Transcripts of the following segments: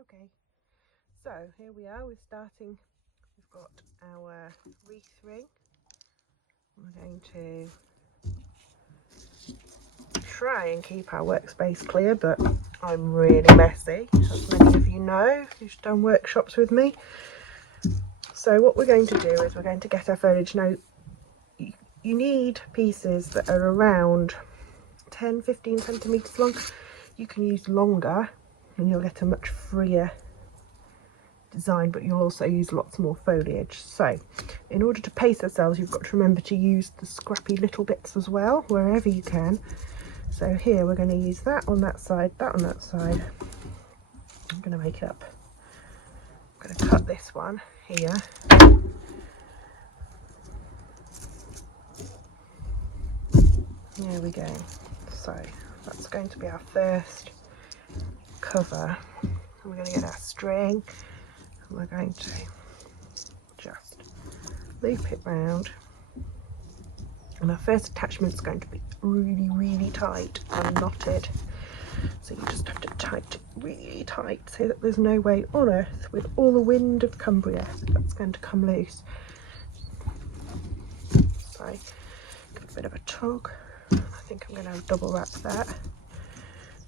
Okay, so here we are, we're starting. We've got our wreath ring. We're going to try and keep our workspace clear, but I'm really messy, as many of you know who've done workshops with me. So what we're going to do is we're going to get our foliage. Now you need pieces that are around 10-15 centimetres long. You can use longer and you'll get a much freer design, but you'll also use lots more foliage. So in order to pace ourselves, you've got to remember to use the scrappy little bits as well wherever you can. So here we're going to use that on that side, that on that side. I'm going to make it up. I'm going to cut this one here. There we go. So that's going to be our first cover. And we're going to get our string and we're going to just loop it round. And our first attachment is going to be really tight and knotted. So you just have to tie it really tight so that there's no way on earth with all the wind of Cumbria that's going to come loose. So give it a bit of a tug. I think I'm going to double wrap that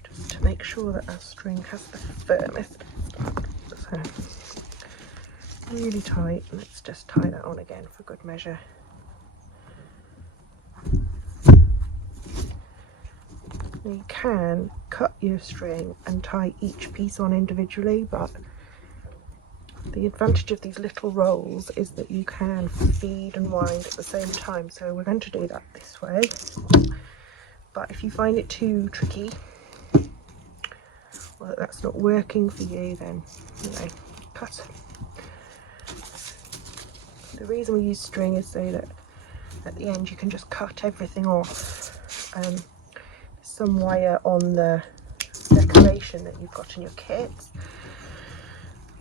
just to make sure that our string has the firmest. So really tight. Let's just tie that on again for good measure. You can cut your string and tie each piece on individually, but the advantage of these little rolls is that you can feed and wind at the same time. So we're going to do that this way. But if you find it too tricky, or that's not working for you, then cut. The reason we use string is so that at the end you can just cut everything off. Some wire on the decoration that you've got in your kits,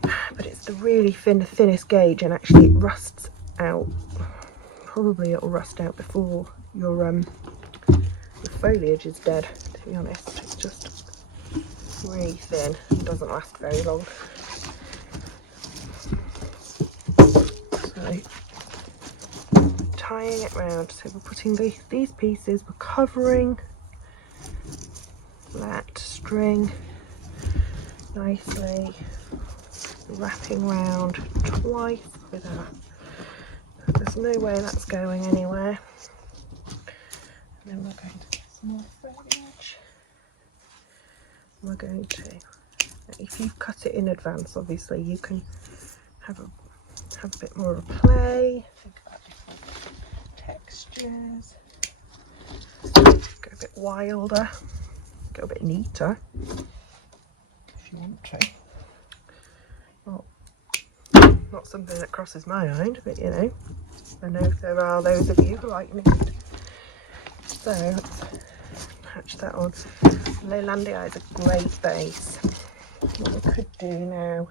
but it's the really thinnest gauge, and actually it rusts out. Probably it'll rust out before your foliage is dead, to be honest. It's just really thin, it doesn't last very long. So tying it round, so we're putting these pieces, we're covering that string nicely, wrapping round twice with our, there's no way that's going anywhere. And then we're going to get some more foliage. We're going to, if you've cut it in advance, obviously you can have a bit more of a play, think about different textures, go a bit wilder, go a bit neater if you want to. Not something that crosses my mind, but you know, I know there are those of you who like neat. So let's patch that on. Leylandii is a great base. What we could do now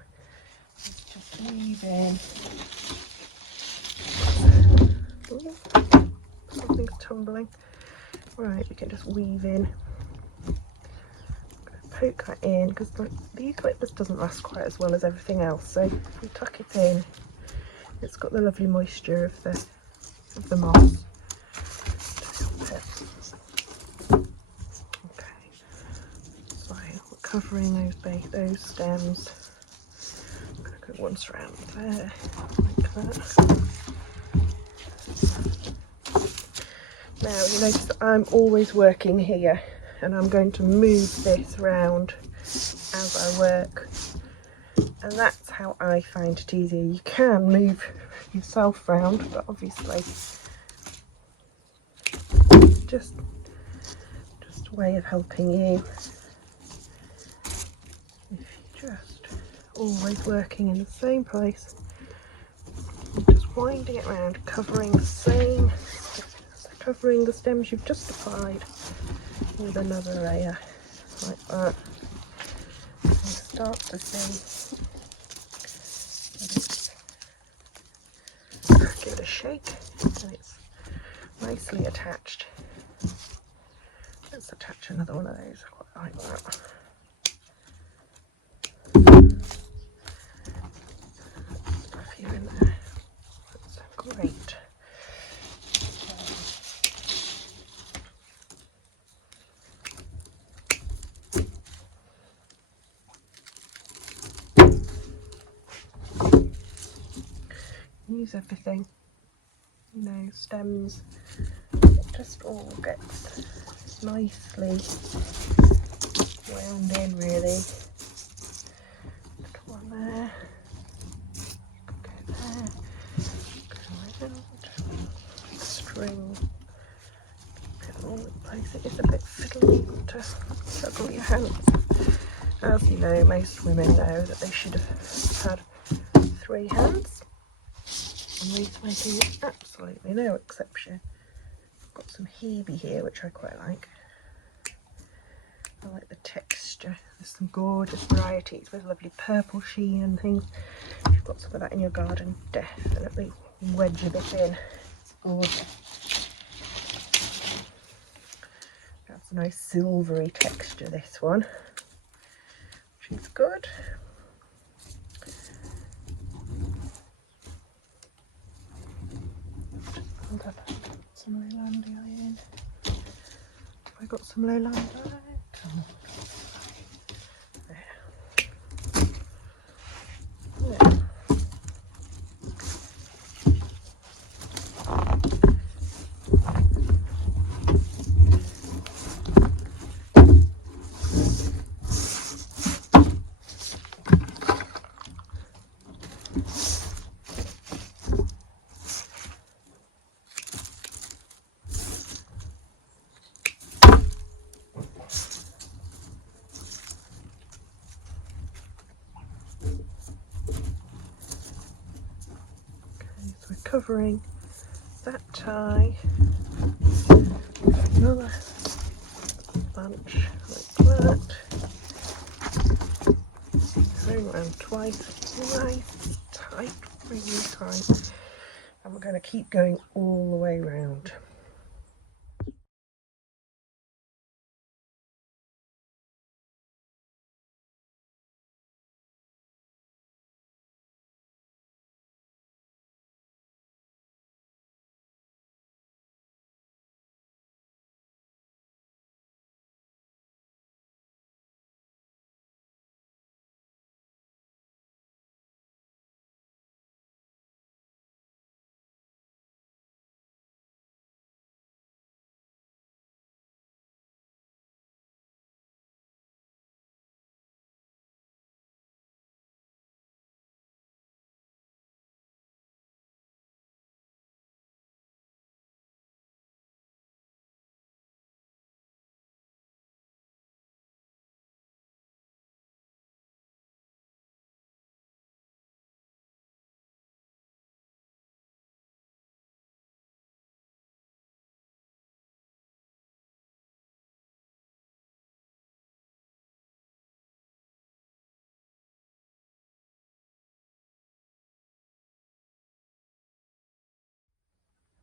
is just weave in. Ooh, something's tumbling. Right, we can just weave in. Poke that in, because the eucalyptus doesn't last quite as well as everything else, so if we tuck it in, it's got the lovely moisture of the moss to help it. Okay, so we're covering those stems. I'm going to go once around there, like that. Now you notice that I'm always working here, and I'm going to move this round as I work, and that's how I find it easier. You can move yourself round, but obviously just a way of helping you. If you're just always working in the same place, just winding it round, covering the stems you've just applied with another layer like that. You start to see, give it a shake, and it's nicely attached. Let's attach another one of those. I quite like that. use everything, you know, stems, just all gets nicely wound in really. Put one there, go there, go around, string, keep it all in place. It is a bit fiddly, you've got to juggle your hands. As you know, most women know that they should have had 3 hands, and wreath making is absolutely no exception. I've got some Hebe here which I quite like. I like the texture. There's some gorgeous varieties with lovely purple sheen and things. If you've got some of that in your garden, definitely wedge a bit in. It's gorgeous. That's a nice silvery texture, this one, which is good. Hold up, some Leylandia in. Have I got some Leylandia? Covering that tie with another bunch like that, going around twice, nice, tight, really tight, and we're going to keep going all the way round.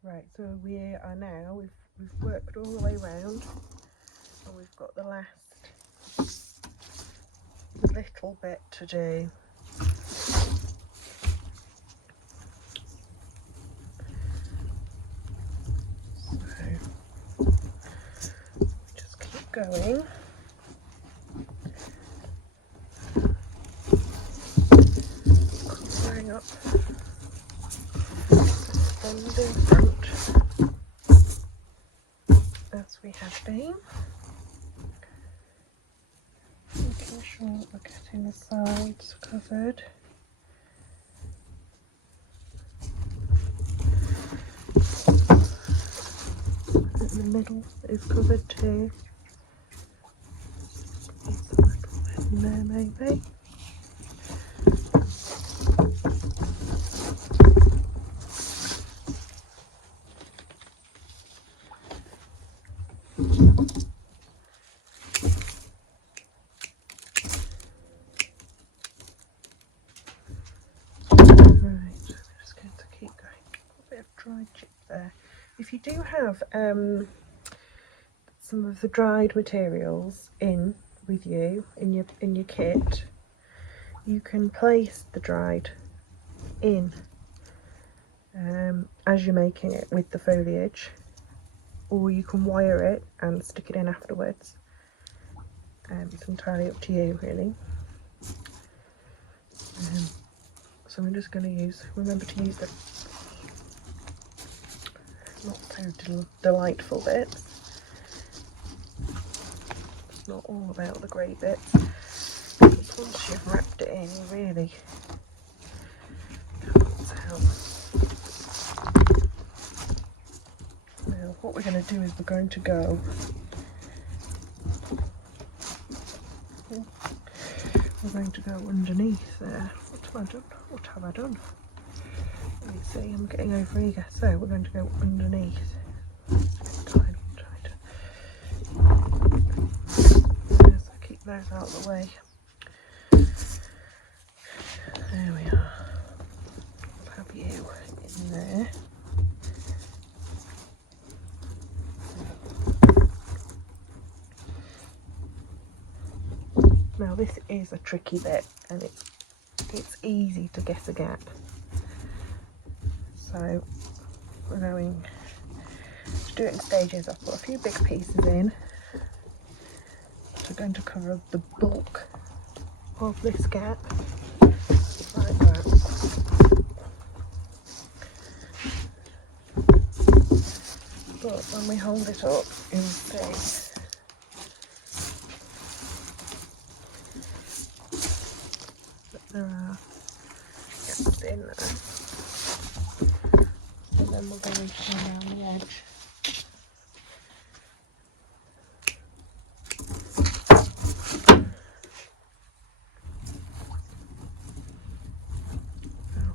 Right, so we are now, we've worked all the way round, and we've got the last little bit to do. So just keep going. Covering up stems in front as we have been. Making sure that we're getting the sides covered. The middle is covered too. Just a little bit in there maybe. Dried chip there. If you do have some of the dried materials in with you in your kit, you can place the dried in as you're making it with the foliage, or you can wire it and stick it in afterwards. It's entirely up to you really. So I'm just going to remember to use the so delightful bits. It's not all about the great bits. Because once you've wrapped it in, you really can't tell. Now, what we're going to do is we're going to go. We're going to go underneath there. What have I done? What have I done? Let me see, I'm getting over eager. So we're going to go underneath. So keep those out of the way. There we are. I'll have you in there. Now this is a tricky bit, and it's easy to guess a gap. So we're going to do it in stages. I've put a few big pieces in. So we're going to cover the bulk of this gap like that. But when we hold it up, you'll see there are gaps in there, and then we're going to go around the edge. Now,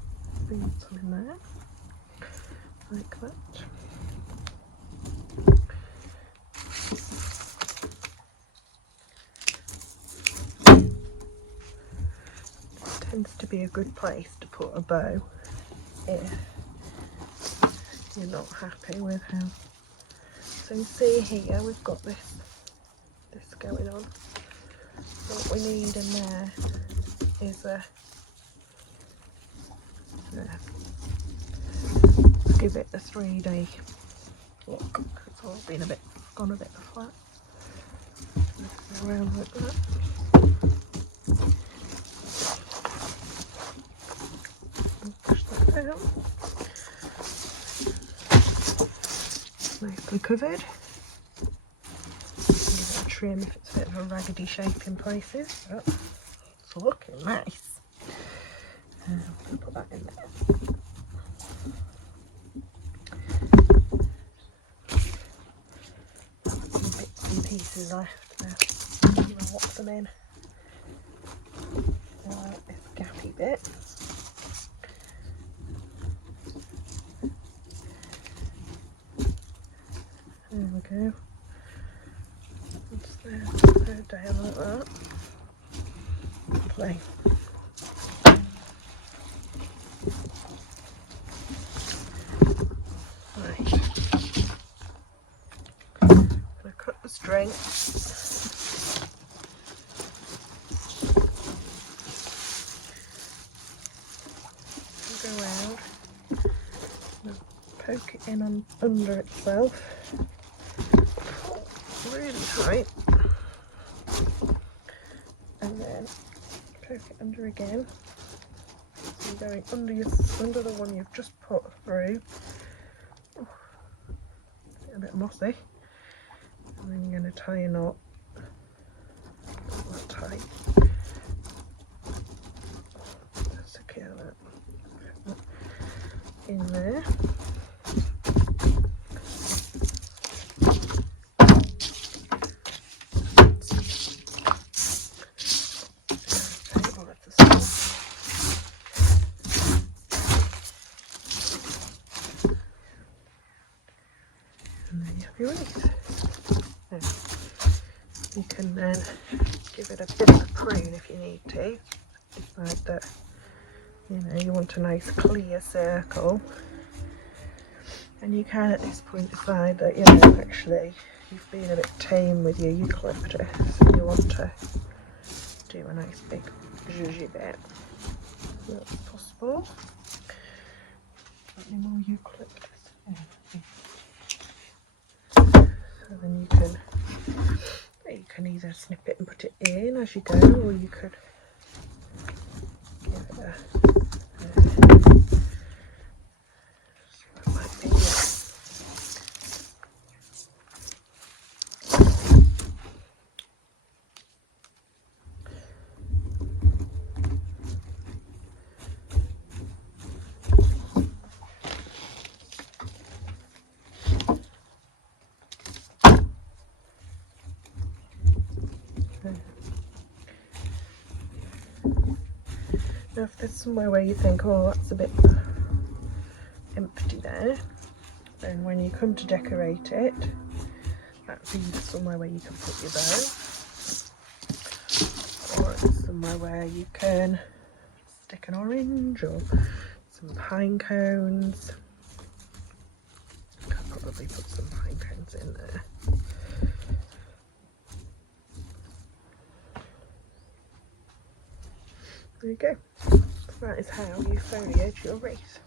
feed some in there, like that. Tends to be a good place to put a bow if you're not happy with how. So you see here we've got this going on. So what we need in there is a give it a 3D look. It's all been gone a bit flat. Go around like that. Push that out. Nicely covered. Give it a trim if it's a bit of a raggedy shape in places. Oh, it's looking nice. I'm going to put that in there. Some bits and pieces left now. I'm going to whop them in. This gappy bit. There we go. Just there, go down like that. Play. Right. I'm gonna cut the string. Go around. Poke it in under itself. Really tight, and then poke it under again. So you're going under the one you've just put through. Oh, a bit mossy, and then you're going to tie a knot. Not tight. Secure that in there. Your wreath. You can then give it a bit of a prune if you need to. Decide that you want a nice clear circle, and you can at this point decide that actually you've been a bit tame with your eucalyptus and you want to do a nice big zhuzhy bit. That's possible. Slightly more eucalyptus. So then you can either snip it and put it in as you go, or you could give it a so that might be Now if there's somewhere where you think, oh, that's a bit empty there, then when you come to decorate it, that's either somewhere where you can put your bow, or it's somewhere where you can stick an orange or some pine cones. I could probably put some pine cones in there. There you go. That is how you foliage your wreath.